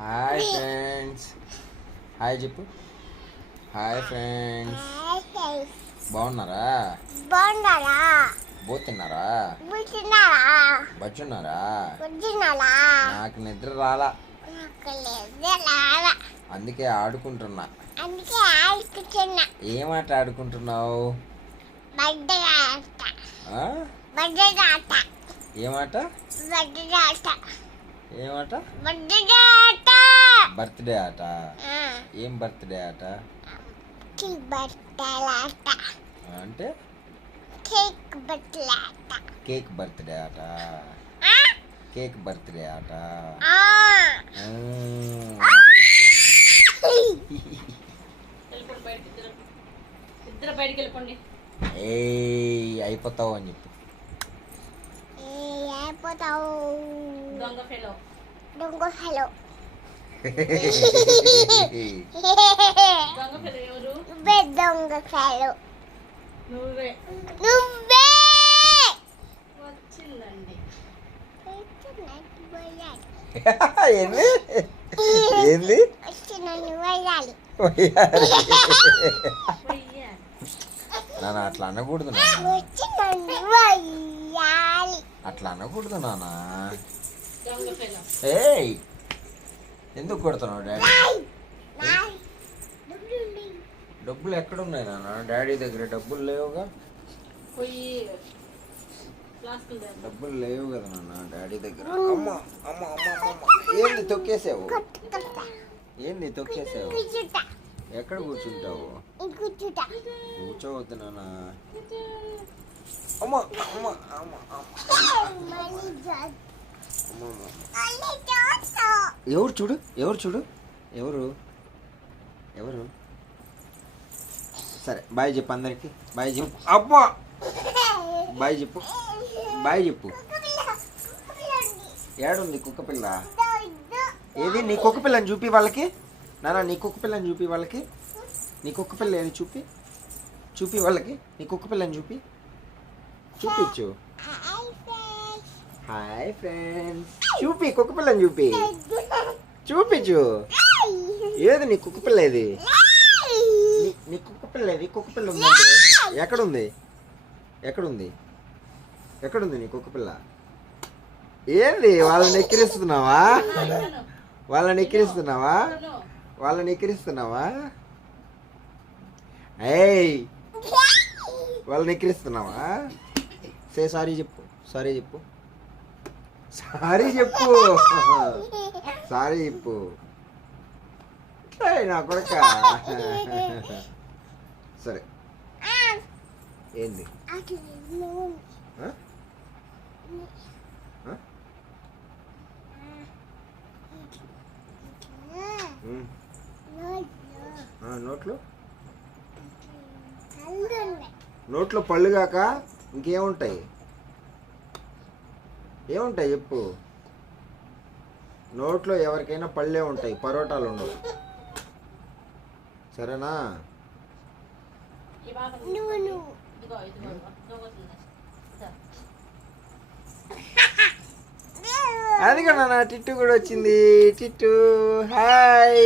Hi friends. Hi చెప్పు. Hi friends. బాగున్నారా? పోతున్నారా? బచ్చున్నారా? నాకు నిద్ర రాలా, అందుకే ఆడుకుంటున్నా. ఏం ఆట ఆడుకుంటున్నావు? ఏమాట? ఏమాట? బర్త్డే ఆట. ఏం బర్త్డే ఆట అంటే? కేక్ బర్త్డే ఆట. కేక్ బర్త్డే ఆట. ఏ అయిపోతావు అని చెప్పు. దొంగ ఫెలో దొంగ ఫెలో ఎవరు? దొంగ ఫెలో నువ్వే. నువ్వే. వచ్చిందండి. ఏంది ఏంది? నాన్న అట్లా అనకూడదు నాన్న, అట్లా అనకూడదు నాన్న. దొంగ ఫెలో. ఏయ్ ఎందుకు కొడుతున్నావు డాడీ? డబ్బులు ఎక్కడున్నాయి నాన్న? డాడీ దగ్గర డబ్బులు లేవుగా. పోయి ఫ్లాస్కులు తెద్దాం. డబ్బులు లేవు కదా నాన్న డాడీ దగ్గర. అమ్మ అమ్మ అమ్మ అమ్మ. ఏంది తొక్కేసావు? ఏంది తొక్కేసావు? ఎక్కడ కూర్చుంటావు? కూర్చోవద్దు నాన్న. అమ్మ అమ్మ అమ్మ అమ్మ. ఎవరు చూడు, ఎవరు చూడు, ఎవరు ఎవరు? సరే బాయ్ చెప్పు అందరికి. బాయ్ చెప్పు. అబ్బా బాయ్ చెప్పు. బాయ్ చెప్పు. ఏడుంది కుక్క పిల్ల? ఏది నీ కుక్క పిల్లని చూపి వాళ్ళకి. నాన్న నీ కుక్క పిల్లని చూపి వాళ్ళకి. నీ కుక్క పిల్ల ఏది చూపి, చూపి వాళ్ళకి. నీ కుక్క పిల్లని చూపి, చూపించు. Hi friends. చూపి కుక్క పిల్లని చూపి, చూపించు. ఏది నీ కుక్క పిల్ల? ఏది నీ కుక్క పిల్ల? ఏది కుక్క పిల్ల ఉందంటే ఎక్కడుంది? ఎక్కడుంది? ఎక్కడుంది నీ కుక్క పిల్ల? ఏంది వాళ్ళని ఎక్కిరిస్తున్నావా? వాళ్ళని ఎక్కిరిస్తున్నావా? వాళ్ళని ఎక్కిరిస్తున్నావా? ఏయ్ వాళ్ళని ఎక్కిరిస్తున్నావా? సే సారీ చెప్పు. సారీ చెప్పు. సారీ చెప్పు. సారీ చెప్పు. నా కొడుక. సరే ఏంది? నోట్లో నోట్లో పళ్ళు కాక ఇంకేముంటాయి? ఏముంటాయి చెప్పు. నోట్లో ఎవరికైనా పళ్ళే ఉంటాయి, పరోటాలు ఉండవు. సరేనా? అది కూడా నా టిట్టు కూడా వచ్చింది. టిట్టు హాయ్.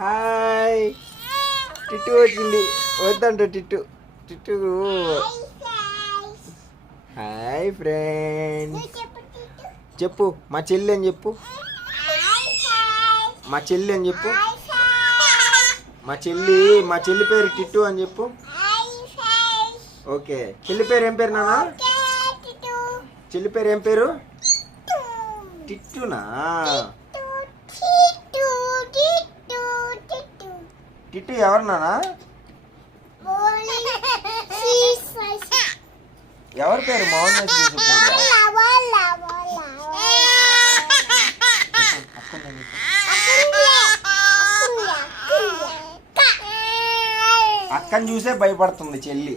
హాయ్ టిట్టు వచ్చింది. వద్దంట టిట్టు. టిట్టు హాయ్ ఫ్రెండ్స్. చెప్పు మా చెల్లి అని చెప్పు. మా చెల్లి అని చెప్పు. మా చెల్లి పేరు టిట్టు అని చెప్పు. ఓకే. చెల్లి పేరు ఏం పేరు నాన్న? చెల్లి పేరు ఏం పేరు? టిట్టునా? టిట్టు ఎవరు నాన్న? ఎవరి పేరు? మౌన అక్కని చూసే భయపడుతుంది చెల్లి.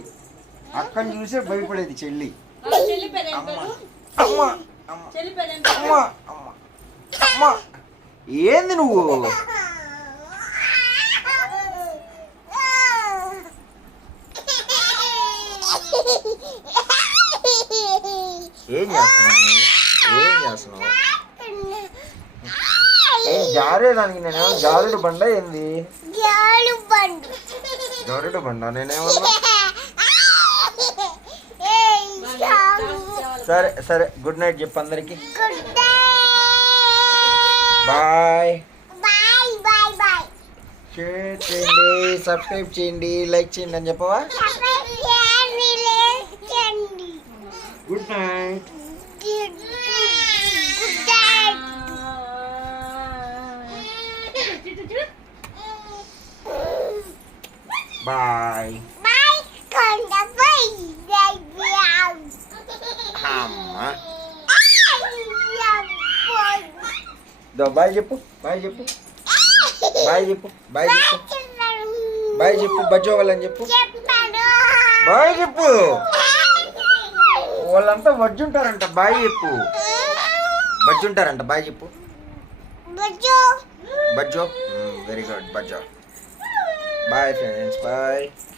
అక్కని చూసే భయపడేది చెల్లి. అమ్మ అమ్మ అమ్మ. ఏంది నువ్వు? ఏం చేస్తున్నావు? ఏం చేస్తున్నావు? ఏం జారేదానికి నేనేమో జారుడు బండ ఏంది? జారుడు బండ నేనేమన్నా? సరే సరే, గుడ్ నైట్ చెప్పు అందరికి. బాయ్. షేర్ చేయండి, సబ్స్క్రైబ్ చేయండి, లైక్ చేయండి అని చెప్పవా? Good night. బాయ్. అమ్మా బాయ్ చెప్పు, బాయ్ చెప్పు, బాయ్ చెప్పు, బాయ్ చెప్పు, బాయ్ చెప్పు, బజ్జో వాళ్ళని చెప్పు, బాయ్ చెప్పు. వాళ్ళంతా వజ్జుంటారంట, బాయ్ చెప్పు. బజ్జుంటారంట, బాయ్ చెప్పు. బజ్జో. వెరీ గుడ్, బజ్జో. Bye friends, bye.